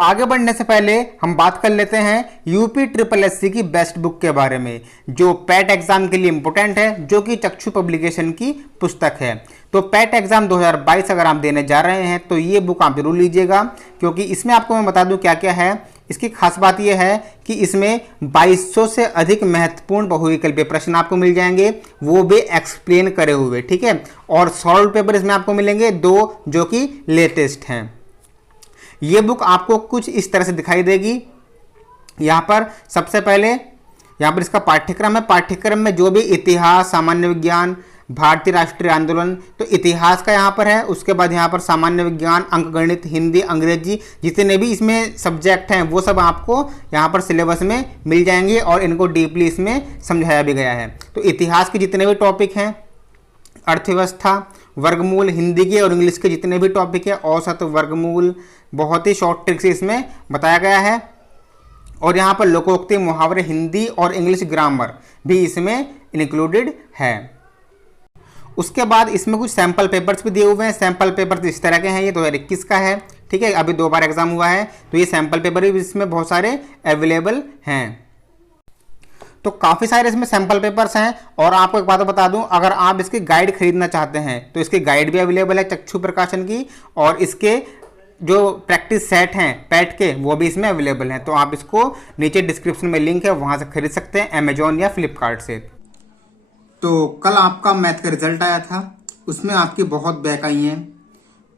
आगे बढ़ने से पहले हम बात कर लेते हैं यूपी ट्रिपल एससी की बेस्ट बुक के बारे में, जो पैट एग्जाम के लिए इंपॉर्टेंट है, जो कि चक्षु पब्लिकेशन की पुस्तक है। तो पैट एग्जाम 2022 अगर आप देने जा रहे हैं तो ये बुक आप जरूर लीजिएगा, क्योंकि इसमें आपको मैं बता दूं क्या क्या है। इसकी खास बात यह है कि इसमें 2200 से अधिक महत्वपूर्ण बहुविकल्पीय प्रश्न आपको मिल जाएंगे, वो भी एक्सप्लेन करे हुए, ठीक है। और सॉल्व पेपर इसमें आपको मिलेंगे 2, जो कि लेटेस्ट हैं। ये बुक आपको कुछ इस तरह से दिखाई देगी। यहाँ पर सबसे पहले यहाँ पर इसका पाठ्यक्रम है। पाठ्यक्रम में जो भी इतिहास, सामान्य विज्ञान, भारतीय राष्ट्रीय आंदोलन, तो इतिहास का यहाँ पर है। उसके बाद यहाँ पर सामान्य विज्ञान, अंकगणित, हिंदी, अंग्रेजी, जितने भी इसमें सब्जेक्ट हैं वो सब आपको यहाँ पर सिलेबस में मिल जाएंगे और इनको डीपली इसमें समझाया भी गया है। तो इतिहास के जितने भी टॉपिक हैं, अर्थव्यवस्था, वर्गमूल, हिंदी के और इंग्लिश के जितने भी टॉपिक है, औसत, वर्गमूल, बहुत ही शॉर्ट ट्रिक से इसमें बताया गया है। और यहाँ पर लोकोक्ति, मुहावरे, हिंदी और इंग्लिश ग्रामर भी इसमें इंक्लूडेड है। उसके बाद इसमें कुछ सैंपल पेपर्स भी दिए हुए हैं। सैंपल पेपर्स इस तरह के हैं। ये 2021 का है, ठीक है। अभी 2 बार एग्जाम हुआ है, तो ये सैंपल पेपर भी इसमें बहुत सारे अवेलेबल हैं। तो काफ़ी सारे इसमें सैंपल पेपर्स हैं। और आपको एक बात बता दूं, अगर आप इसकी गाइड खरीदना चाहते हैं तो इसकी गाइड भी अवेलेबल है चक्षु प्रकाशन की, और इसके जो प्रैक्टिस सेट हैं पैट के वो भी इसमें अवेलेबल हैं। तो आप इसको नीचे डिस्क्रिप्शन में लिंक है, वहाँ से खरीद सकते हैं, अमेजोन या फ्लिपकार्ट से। तो कल आपका मैथ का रिजल्ट आया था, उसमें आपकी बहुत बैक आई हैं।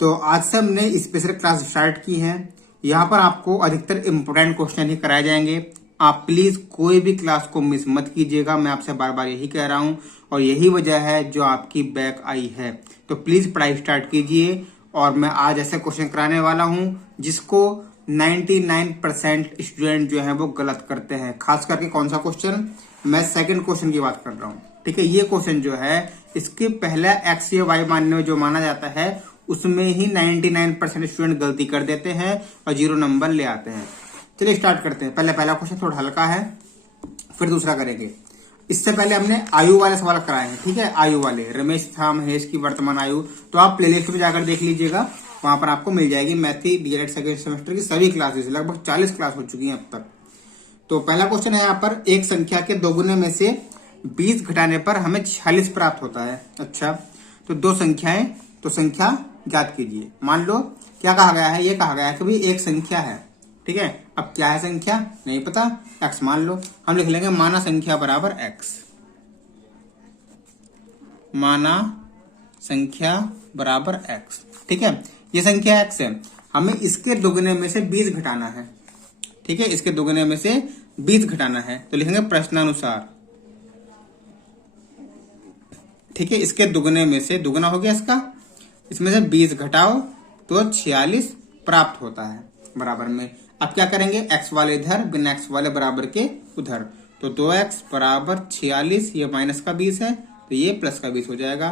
तो आज से हमने स्पेशल क्लास स्टार्ट की है। यहाँ पर आपको अधिकतर इंपोर्टेंट क्वेश्चन ही कराए जाएंगे। आप प्लीज कोई भी क्लास को मिस मत कीजिएगा, मैं आपसे बार बार यही कह रहा हूँ, और यही वजह है जो आपकी बैक आई है। तो प्लीज पढ़ाई स्टार्ट कीजिए। और मैं आज ऐसे क्वेश्चन कराने वाला हूँ जिसको 99% स्टूडेंट जो है वो गलत करते हैं। खास करके कौन सा क्वेश्चन, मैं सेकंड क्वेश्चन की बात कर रहा हूँ, ठीक है। ये क्वेश्चन जो है इसके पहला एक्स या वाई मानने में जो माना जाता है उसमें ही 99% स्टूडेंट गलती कर देते हैं और 0 नंबर ले आते हैं। चलिए स्टार्ट करते हैं। पहला क्वेश्चन थोड़ा हल्का है, फिर दूसरा करेंगे। इससे पहले हमने आयु वाले सवाल कराए हैं, ठीक है। आयु वाले, रमेश था महेश की वर्तमान आयु, तो आप प्लेलिस्ट में जाकर देख लीजिएगा, वहां पर आपको मिल जाएगी मैथी डीएलएड सेकेंड सेमेस्टर की सभी क्लासेस, लगभग 40 क्लास हो चुकी हैं अब तक। तो पहला क्वेश्चन है यहाँ पर, एक संख्या के दोगुने में से 20 घटाने पर हमें 46 प्राप्त होता है। अच्छा, तो 2 संख्याएं, तो संख्या ज्ञात कीजिए। मान लो क्या कहा गया है, ये कहा गया है कि भाई एक संख्या है, ठीक है। अब क्या है संख्या नहीं पता, x मान लो। हम लिख लेंगे माना संख्या बराबर x, माना संख्या बराबर x, ठीक है। ये संख्या x है, हमें इसके दुगने में से 20 घटाना है, ठीक है। इसके दुगने में से 20 घटाना है, तो लिखेंगे प्रश्नानुसार, ठीक है। इसके दुगने में से, दुगना हो गया इसका, इसमें से 20 घटाओ तो 46 प्राप्त होता है बराबर में। अब क्या करेंगे, x वाले इधर, बिना x वाले बराबर के उधर, तो 2x बराबर 46, ये माइनस का 20 है तो ये प्लस का 20 हो जाएगा।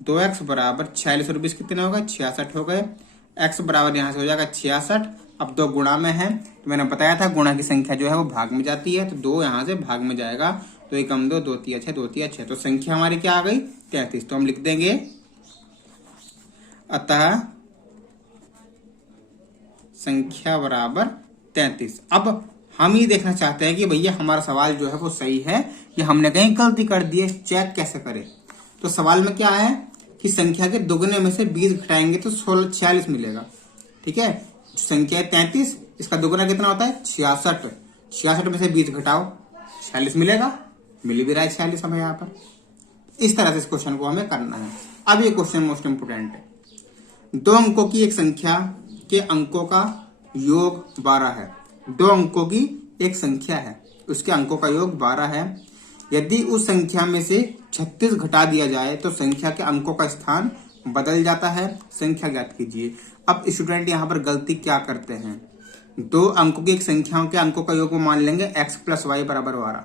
2x बराबर 46 और 20 कितने हो गए, 66 हो गए। x बराबर यहाँ से हो जाएगा 66। अब 2 गुणा में है, तो मैंने बताया था गुणा की संख्या जो है वो भाग में जाती है, तो 2 यहाँ से भाग में जाएगा, तो 1 कम 2, 2 3 6, 2 3 6, तो संख्या हमारी क्या आ गई 33। तो हम लिख देंगे अतः संख्या बराबर 33। अब हम ये देखना चाहते हैं कि भैया हमारा सवाल जो है वो सही है या हमने कहीं गलती कर दी है, चेक कैसे करें। तो सवाल में क्या है कि संख्या के दुगने में से 20 घटाएंगे तो 46 मिलेगा, ठीक है। संख्या है 33, इसका दुगना कितना होता है 66, 66 में से 20 घटाओ 46 मिलेगा, मिल भी रहा है 46 हमें यहाँ पर। इस तरह से इस क्वेश्चन को हमें करना है। अब ये क्वेश्चन मोस्ट इंपोर्टेंट है। 2 अंकों की एक संख्या के अंकों का योग 12 है। 2 अंकों की एक संख्या है, उसके अंकों का योग 12 है। यदि उस संख्या में से 36 घटा दिया जाए तो संख्या के अंकों का स्थान बदल जाता है, संख्या ज्ञात कीजिए। अब स्टूडेंट यहाँ पर गलती क्या करते हैं, 2 अंकों की एक संख्याओं के अंकों का योग वो मान लेंगे x + y बराबर 12।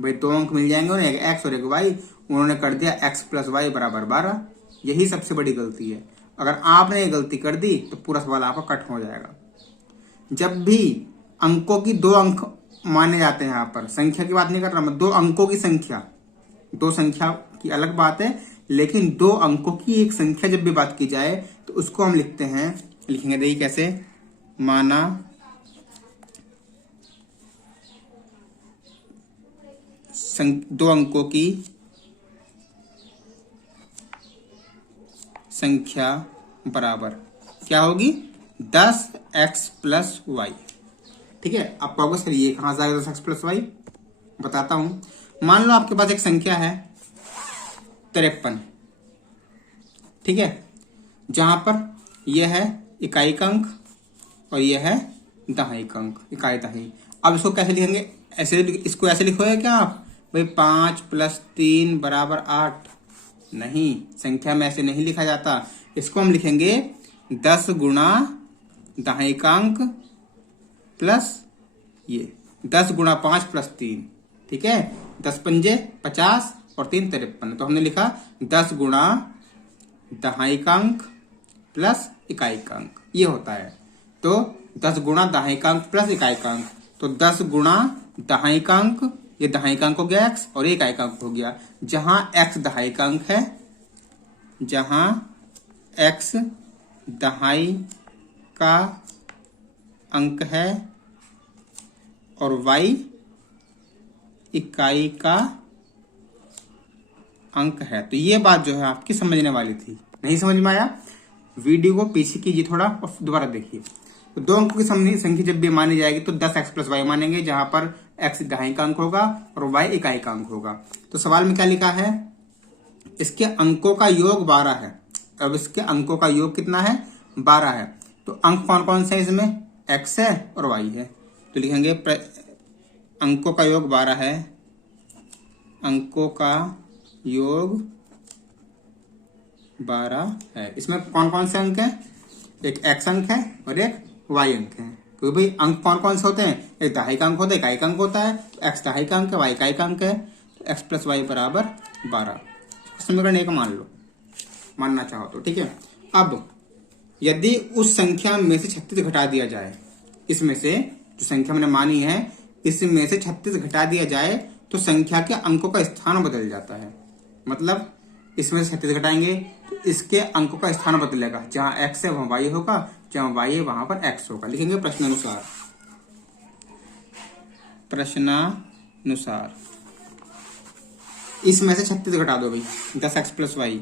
भाई 2 अंक मिल जाएंगे उन्हें, एक x और एक y, उन्होंने कर दिया x + y बराबर 12। यही सबसे बड़ी गलती है। अगर आपने ये गलती कर दी तो पूरा सवाल आपका कट हो जाएगा। जब भी अंकों की 2 अंक माने जाते हैं, यहाँ पर संख्या की बात नहीं कर रहा मैं, 2 अंकों की संख्या, 2 संख्या की अलग बात है, लेकिन 2 अंकों की एक संख्या जब भी बात की जाए तो उसको हम लिखते हैं, लिखेंगे देखिए कैसे, माना दो अंकों की संख्या बराबर क्या होगी 10x प्लस वाई। ठीक है, आप कहोगे सर ये कहां से आएगा 10x प्लस वाई, बताता हूं। मान लो आपके पास एक संख्या है 53, ठीक है, जहां पर यह है इकाई का अंक और यह है दहाई का अंक, इकाई दहाई। अब इसको कैसे लिखेंगे, ऐसे इसको ऐसे लिखोगे क्या आप भाई 5 + 3 = 8? नहीं, संख्या में ऐसे नहीं लिखा जाता। इसको हम लिखेंगे 10 गुणा दहाई का अंक प्लस ये 10 गुणा 5 + 3, ठीक है, 10 पंजे 50 और 3 53। तो हमने लिखा 10 गुणा दहाई का अंक प्लस इकाई का अंक, ये होता है। तो 10 गुणा दहाई का अंक प्लस इकाई का अंक, तो 10 गुणा दहाई का अंक, ये दहाई का अंक हो गया x और ये इकाई का अंक हो गया। जहां x दहाई का अंक है, जहां x दहाई का अंक है और y इकाई का अंक है, तो ये बात जो है आपकी समझने वाली थी। नहीं समझ में आया, वीडियो को पीछे कीजिए थोड़ा और दोबारा देखिए। तो दो अंकों की संख्या जब भी मानी जाएगी तो 10x प्लस वाई मानेंगे, जहां पर x दहाई का अंक होगा और y इकाई का अंक होगा। तो सवाल में क्या लिखा है, इसके अंकों का योग 12 है। अब इसके अंकों का योग कितना है 12 है। तो अंक कौन कौन से है इसमें, x है और y है। तो लिखेंगे अंकों का योग 12 है, अंकों का योग 12 है। इसमें कौन कौन से अंक है, एक x अंक है और एक y अंक है। तो भाई अंक कौन कौन से होते हैं, एक दहाई का अंक होता है, इकाई का अंक होता है। तो x दहाई का अंक है, y इकाई का अंक है, तो x प्लस वाई बराबर 12। समीकरण 1 मान लो, मानना चाहो तो, ठीक है। अब यदि उस संख्या में से 36 घटा दिया जाए, इसमें से जो संख्या मैंने मानी है इसमें से 36 घटा दिया जाए तो संख्या के अंकों का स्थान बदल जाता है। मतलब इसमें से 36 घटाएंगे तो इसके अंकों का स्थान बदलेगा, जहां x है वहां y होगा, जहां y है वहां पर x होगा। लिखेंगे प्रश्नानुसार, प्रश्नानुसार इसमें से 36 घटा दो भाई, 10x प्लस वाई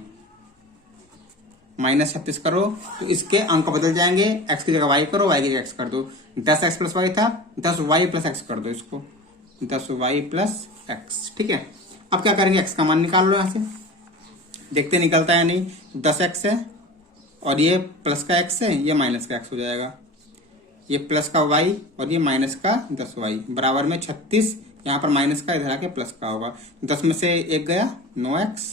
माइनस 36 करो तो इसके अंक बदल जाएंगे, x की जगह y करो, y की जगह x कर दो। 10x प्लस वाई था, 10y प्लस x कर दो, इसको 10y प्लस x, ठीक है। अब क्या करेंगे, x का मान निकाल लो यहां से, देखते निकलता है नहीं। 10x है और ये प्लस का x है, ये माइनस का x हो जाएगा, ये प्लस का y और ये माइनस का 10y बराबर में 36, यहाँ पर माइनस का इधर आके प्लस का होगा। 10 में से 1 गया 9x,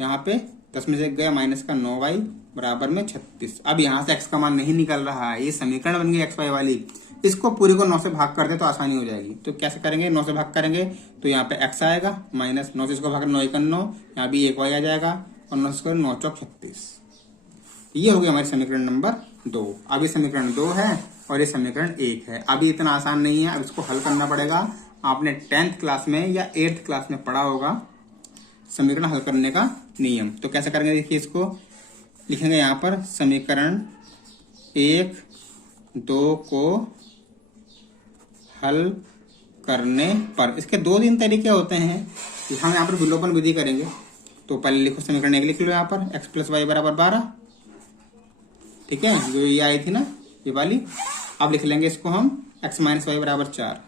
यहाँ पे 10 में से 1 गया माइनस का 9y बराबर में 36। अब यहाँ से x का मान नहीं निकल रहा है, ये समीकरण बन गई xy वाली। इसको पूरी को 9 से भाग कर दे तो आसानी हो जाएगी। तो कैसे करेंगे, 9 से भाग करेंगे तो यहाँ पे x आएगा, माइनस 9 से इसको भाग 9 × 9, यहाँ भी 1y आ जाएगा और 9 से 9 × 36। ये हो गया हमारे समीकरण नंबर 2। अब ये समीकरण 2 है और ये समीकरण 1 है। अभी इतना आसान नहीं है, अब इसको हल करना पड़ेगा। आपने 10th क्लास में या 8th क्लास में पढ़ा होगा समीकरण हल करने का नियम। तो कैसे करेंगे, देखिए इसको लिखेंगे यहाँ पर, समीकरण 1, 2 को हल करने पर इसके 2-3 तरीके होते हैं। हम यहाँ पर विलोपन विधि करेंगे। तो पहले लिखो समीकरण 1 लिख लो यहाँ पर, x प्लस वाई बराबर 12, ठीक है, जो ये आई थी ना ये वाली। अब लिख लेंगे इसको हम x माइनस वाई बराबर 4,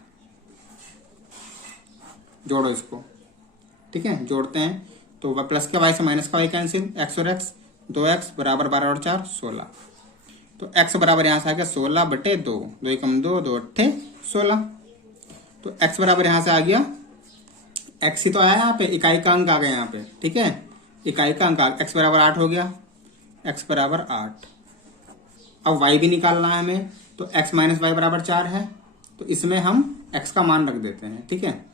जोड़ो इसको, ठीक है, जोड़ते हैं तो प्लस के y से माइनस का y कैंसिल, x और x, 2x बराबर 12 और 4 16। तो x बराबर यहाँ से आ गया 16/2, 2 एकम 2, 2 अट्ठे 16। तो x बराबर यहाँ से आ गया, x ही तो आया यहाँ पे, इकाई का अंक आ गया यहाँ पे, ठीक है, इकाई का अंक x बराबर 8 हो गया, x बराबर 8। अब y भी निकालना है हमें, तो x माइनस वाई बराबर 4 है, तो इसमें हम x का मान रख देते हैं, ठीक है।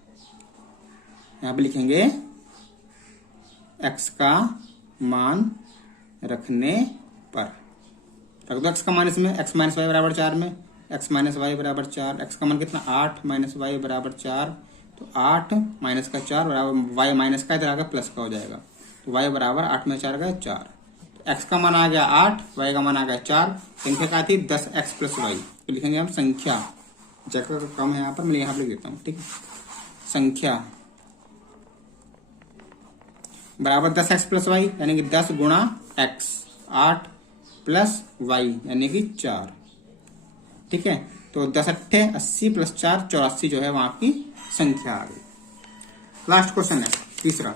यहाँ पे लिखेंगे x का मान रखने पर, रख दो x का मान इसमें, x माइनस वाई बराबर 4 में, x माइनस वाई बराबर 4, x का मान कितना 8 माइनस वाई बराबर 4, तो 8 माइनस का 4 बराबर y माइनस का इधर आकर प्लस का हो जाएगा, तो y बराबर 8 में 4 गया 4। तो x का मान आ गया 8, y का मान आ गया 4, संख्या क्या थी 10x प्लस वाई। तो लिखेंगे हम संख्या, जगह कम है यहाँ पर, मैं यहाँ पर लिख देता हूँ, ठीक है, संख्या बराबर 10x प्लस वाई यानी कि 10 गुणा x, 8 प्लस वाई यानी कि 4। ठीक है, तो 10 अट्ठे 80 प्लस 4 84 जो है वहां की संख्या आ गई। लास्ट क्वेश्चन है तीसरा।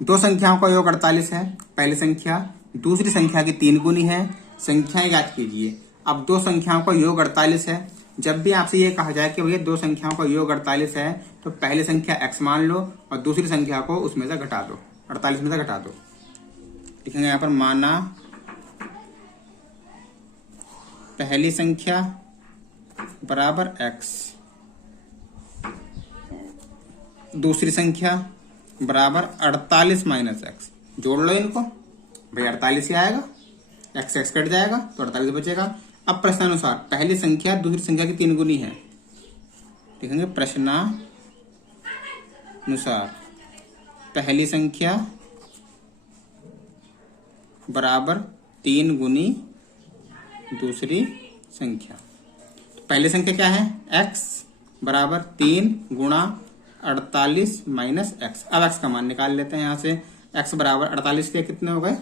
दो संख्याओं का योग 48 है, पहली संख्या दूसरी संख्या की 3 गुनी है, संख्याएं ज्ञात कीजिए। अब दो संख्याओं का योग 48 है। जब भी आपसे ये कहा जाए कि भैया दो संख्याओं का योग 48 है तो पहली संख्या x मान लो और दूसरी संख्या को उसमें से घटा दो, 48 में से घटा दो। लिखेंगे यहाँ पर माना पहली संख्या बराबर x, दूसरी संख्या बराबर 48 माइनस x। जोड़ लो इनको, भाई 48 ही आएगा, x x कट जाएगा तो 48 बचेगा। अब प्रश्नानुसार पहली संख्या दूसरी संख्या की 3 गुनी है। लिखेंगे प्रश्नानुसार पहली संख्या बराबर 3 गुनी दूसरी संख्या। तो पहली संख्या क्या है, x बराबर 3 गुणा 48 माइनस x। अब x का मान निकाल लेते हैं यहाँ से। x बराबर 48 के कितने हो गए,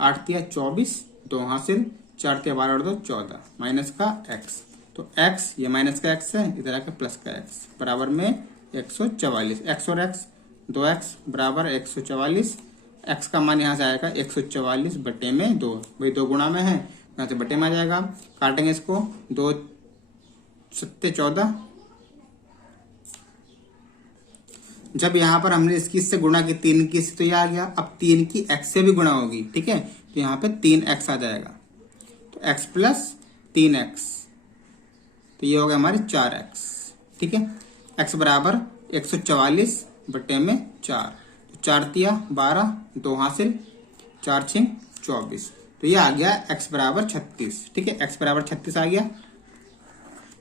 8 तिया 24, 2 हासिल, 4 तिया 12 और 2 14, माइनस का x। तो x ये माइनस का x है, इधर आके प्लस का x बराबर में 144। x और x 2x बराबर 144। x का मान यहाँ से आएगा 144 बटे में 2, भाई 2 गुणा में है यहाँ से बटे में आ जाएगा। काटेंगे इसको, 2 सत्ते 14। जब यहाँ पर हमने इसकी इससे गुणा की 3 की तो ये आ गया। अब 3 की x से भी गुणा होगी, ठीक है, तो यहाँ पे 3x आ जाएगा। तो x प्लस 3x तो ये हो गया हमारे 4x। ठीक है, x बराबर 144 बटे में 4, तो 4 तिया 12, 2 हासिल, 4 छिंग 24, तो ये आ गया x बराबर 36। ठीक है, x बराबर 36 आ गया।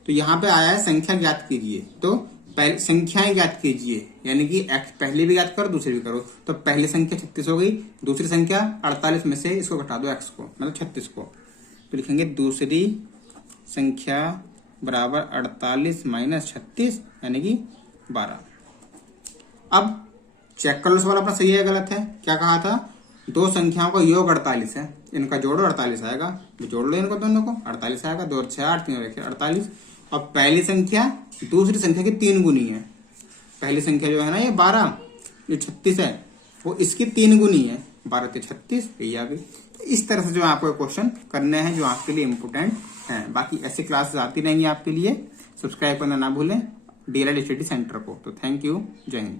तो यहाँ पे आया है संख्या ज्ञात कीजिए, तो पहले संख्याएं ज्ञात कीजिए, यानी कि x पहले भी ज्ञात करो दूसरी भी करो। तो पहली संख्या 36 हो गई, दूसरी संख्या 48 में से इसको घटा दो x को, मतलब 36 को, तो लिखेंगे दूसरी संख्या बराबर 48 माइनस 36 यानी कि 12। अब चेक कर लो सवाल अपना सही है गलत है। क्या कहा था, दो संख्याओं का योग 48 है, इनका जोड़ो 48 आएगा, जोड़ लो इनको दोनों को, 48 आएगा, 2 और 6 8 3 और 1 48। और पहली संख्या दूसरी संख्या की 3 गुनी है। पहली संख्या जो है ना ये 12, जो 36 है वो इसकी 3 गुनी है, 12 ते 36, यही आ गई। इस तरह से जो आपको क्वेश्चन करने हैं जो आपके लिए इंपोर्टेंट हैं। बाकी ऐसी क्लासेस आती रहेंगी आपके लिए, सब्सक्राइब करना ना भूलें DLED स्टडी सेंटर को। तो थैंक यू, जय हिंद।